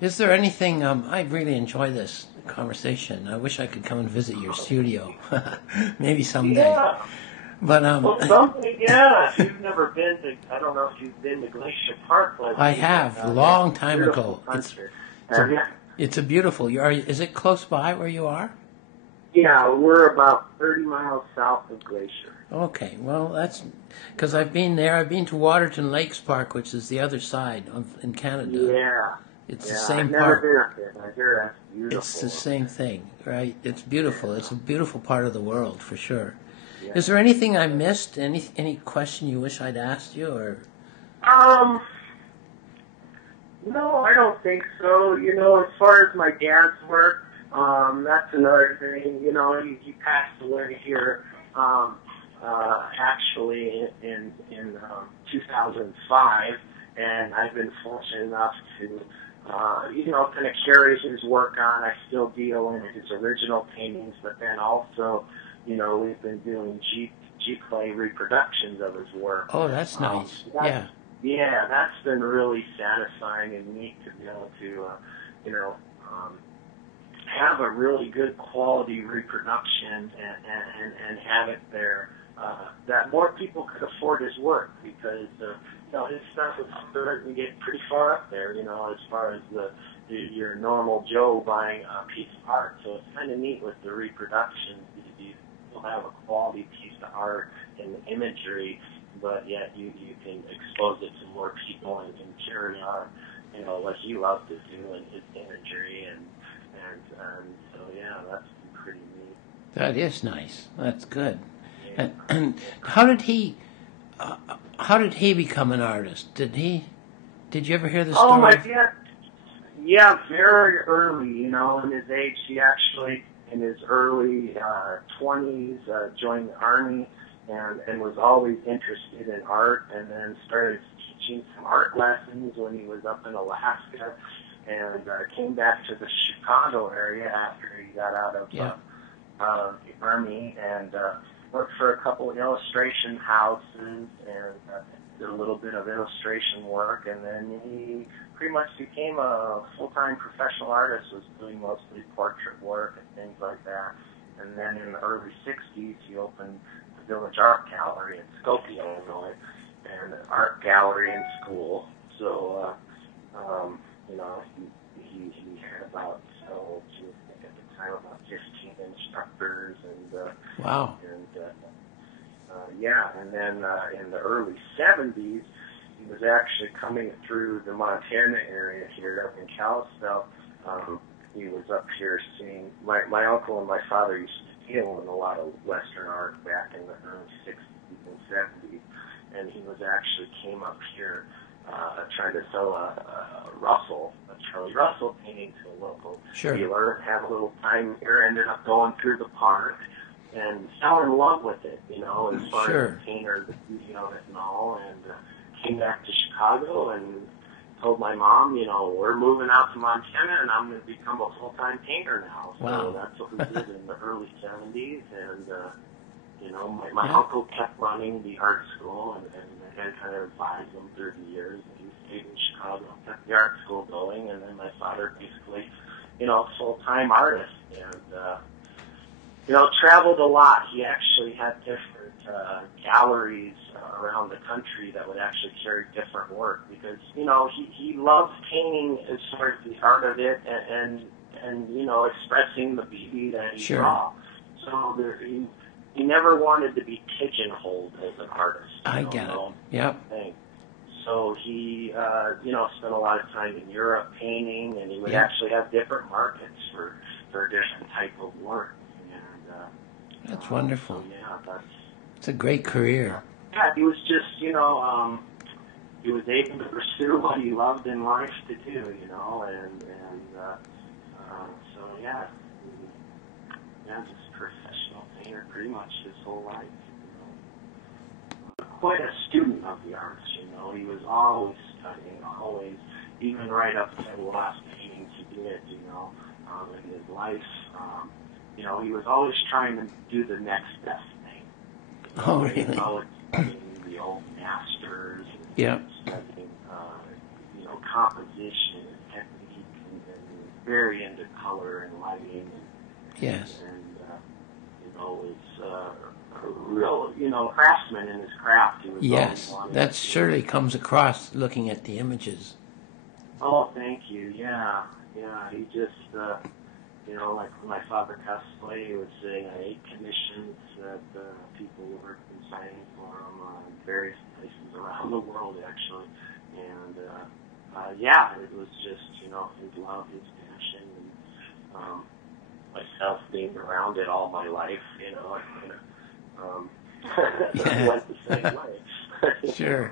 Is there anything, I really enjoy this conversation. I wish I could come and visit your studio. Maybe someday. Yeah. But Well, something, yeah. If you've never been to, I don't know if you've been to Glacier Park. Like I have, a long time ago. It's a beautiful, is it close by where you are? Yeah, we're about 30 miles south of Glacier. Okay, well, that's, because I've been there. I've been to Waterton Lakes Park, which is the other side in Canada. Yeah. It's the same I've never park. been up there. I hear that's beautiful. It's the same thing, right? It's beautiful. It's a beautiful part of the world, for sure. Yeah. Is there anything I missed? Any question you wish I'd asked you, or? No, I don't think so. You know, as far as my dad's work, that's another thing. You know, he passed away here, actually in 2005, and I've been fortunate enough to, you know, kind of carry his work on. I still deal in his original paintings, but then also, you know, we've been doing G-clay reproductions of his work. Oh, that's nice. Yeah. Yeah, that's been really satisfying and neat to be able to, you know, have a really good quality reproduction and have it there that more people could afford his work, because you know, his stuff is starting to get pretty far up there, you know, as far as your normal Joe buying a piece of art. So it's kind of neat with the reproductions. You still have a quality piece of art and imagery, but yet you can expose it to more people and carry on, you know, what he loved to do and his imagery, and so yeah, that's pretty neat. That is nice. That's good. Yeah. And how did he become an artist? Did you ever hear the story? Oh my God. Yeah, very early, you know, in his age. He actually, in his early 20s, joined the Army and was always interested in art, and then started teaching some art lessons when he was up in Alaska, and came back to the Chicago area after he got out of the Army, and worked for a couple of illustration houses, and did a little bit of illustration work, and then he pretty much became a full-time professional artist, was doing mostly portrait work and things like that. And then in the early 60s, he opened the Village Art Gallery in Skokie, Illinois, and an art gallery and school. So, you know, he had about, at the time, about 15 instructors, and wow. yeah, and then in the early 70s, he was actually coming through the Montana area here up in Kalispell. He was up here seeing, my uncle and my father used to deal in a lot of Western art back in the early 60s and 70s, and he was actually came up here trying to sell a Charlie Russell painting to a local dealer, had a little time here, ended up going through the park, and fell in love with it, you know, as far as the painter, the beauty of it and all, and came back to Chicago and told my mom, you know, we're moving out to Montana and I'm going to become a full-time painter now. So that's what we did in the early 70s, and, you know, my uncle kept running the art school, and kind of advised him through the years, and he stayed in Chicago, kept the art school going, and then my father basically, you know, full-time artist, and, you know, traveled a lot. He actually had different galleries around the country that would actually carry different work, because, you know, he loves painting as far as the art of it, and you know, expressing the beauty that he saw. So he never wanted to be pigeonholed as an artist. I get it. Yep. So he, you know, spent a lot of time in Europe painting, and he would actually have different markets for different type of work. That's wonderful. So, yeah, it's a great career. Yeah, he was just, you know, he was able to pursue what he loved in life to do, you know, and so yeah, just a professional painter pretty much his whole life. You know. Quite a student of the arts, you know. He was always studying, always, even right up to the last paintings he did, you know, in his life. You know, he was always trying to do the next best thing. Oh, really? He was always studying the old masters, and studying, you know, composition and technique, and very into color and lighting, Yes. and was a real, craftsman in his craft. He was Yes, always that surely comes across looking at the images. Oh, thank you. Yeah. He just, like when my father passed away, he would say 8 commissions that people were signing for him in various places around the world, actually. And, it was just, his love, his passion, and myself being around it all my life, I went the same way. Sure.